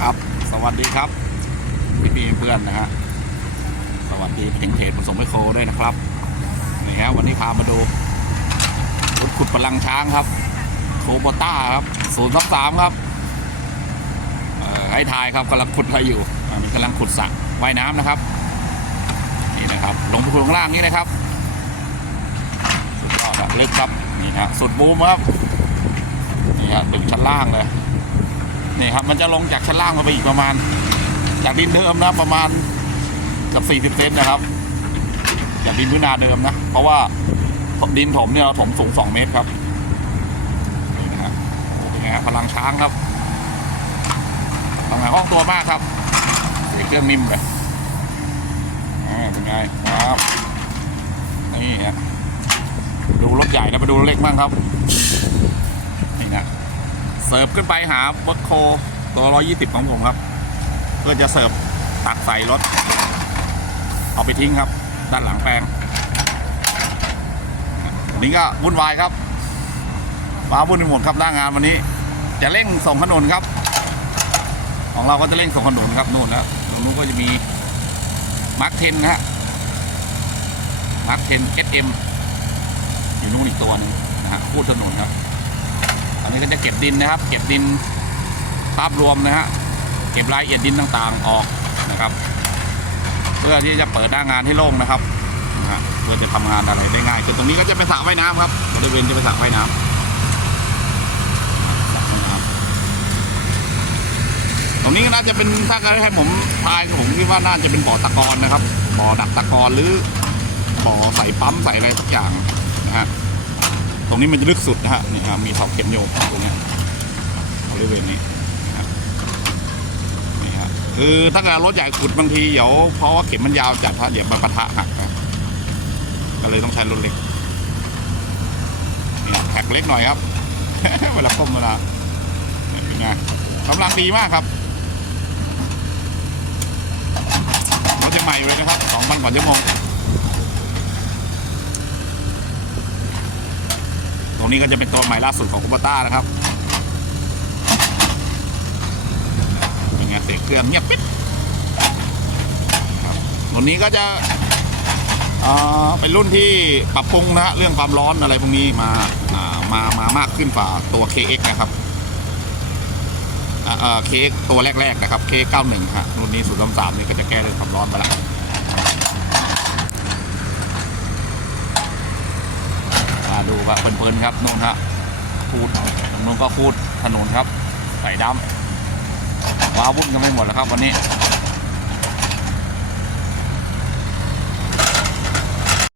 ครับ สวัสดีครับ พี่พีเพื่อนนะฮะ สวัสดีเพงเพจผสมไมโครด้วยนะครับ นี่ฮะวันนี้พามาดูรถขุดพลังช้างครับโคโบต้าครับศูนย์ทับสามครับให้ทายครับกำลังขุดอะไรอยู่อันนี้กำลังขุดสระว่ายน้ำนะครับ นี่นะครับ ลงไปขุดข้างล่างนี่นะครับ สุดยอดอะลึกครับ นี่ฮะสุดบูมครับ นี่ฮะถึงชั้นล่างเลย นี่ครับมันจะลงจากชั้นล่างมาไปอีกประมาณ จากดินเดิมนะประมาณกับ 40 เซนนะครับ จากดินพื้นนาเดิมนะ เพราะว่าดินถมเนี่ยเราถมสูง 2 เมตรครับนี่นะฮะโอ้เป็นไงครับพลังช้างครับทำงานห้องตัวมากครับเสียเครื่องนิ่มเลยอ่าเป็นไงครับนี่ฮะดูรถใหญ่นะไปดูรถเล็กบ้างครับ เสิร์ฟขึ้นไปหาเวิร์โคตัว 120 ของผมครับ เพื่อจะเสิร์ฟตักใส่รถ เอาไปทิ้งครับ ด้านหลังแปลงวันนี้ก็วุ่นวายครับฟ้าวุ่นไปหมดครับหน้างานวันนี้ จะเร่งส่งขนนครับ ของเราก็จะเร่งส่งขนนครับนู่นแล้วตรงนู้นก็จะมีมาร์คเทนนะฮะมาร์คเทนเอสเอ็มอยู่นู่นอีกตัวหนึงนะฮะคูดถนนครับ อันนี้ก็จะเก็บดินนะครับ เก็บดินภาพรวมนะฮะเก็บรายละเอียดดินต่างๆออกนะครับ เพื่อที่จะเปิดหน้างานให้โล่งนะครับนะฮะเพื่อจะทำงานอะไรได้ง่ายคือตรงนี้ก็จะเป็นสระว่ายน้ำครับบริเวณจะเป็นสระว่ายน้ำสระว่าตรงนี้ก็น่าจะเป็นถ้าให้ผมทายผมคิดว่าน่าจะเป็นบ่อตะกอนนะครับบ่อดักตะกอนหรือบ่อใส่ปั๊มใส่อะไรสักอย่างนะฮะ ตรงนี้มันจะลึกสุดนะฮะนี่ครับมีเสาเข็มโยงตรงนี้บริเวณนี้นี่ครับคือถ้าเกิดรถใหญ่ขุดบางทีเดี๋ยวเพราะว่าเข็มมันยาวจัดถ้าเดี๋ยวมันปะทะหักนะก็เลยต้องใช้รถเล็กนี่แท็กเล็กหน่อยครับเวลาก้มเวลาเป็นไงกำลังดีมากครับรถยังใหม่เลยนะครับสองพันกว่าชั่วโมง ตรงนี้ก็จะเป็นตัวใหม่ล่าสุดของคูปต้านะครับเป็นไงเสียงเครื่องเงียบปิดครับตัวนี้ก็จะเอ่อเป็นรุ่นที่ปรับปรุงนะฮะเรื่องความร้อนอะไรพวกนี้มาามามามากขึ้นกว่าตัว KX นะครับอ่าเอ่อ KX ตัวแรก ๆ นะครับเคส91ฮะรุ่นนี้ศูนย์สามนี่ก็จะแก้เรื่องความร้อนมาแล้ว มา ดูครับนครับนู่นฮะคูดตรงนู้นก็คูดถนนครับใส่ดำว้าวุ่นกันไม่หมดแล้วครับวันนี้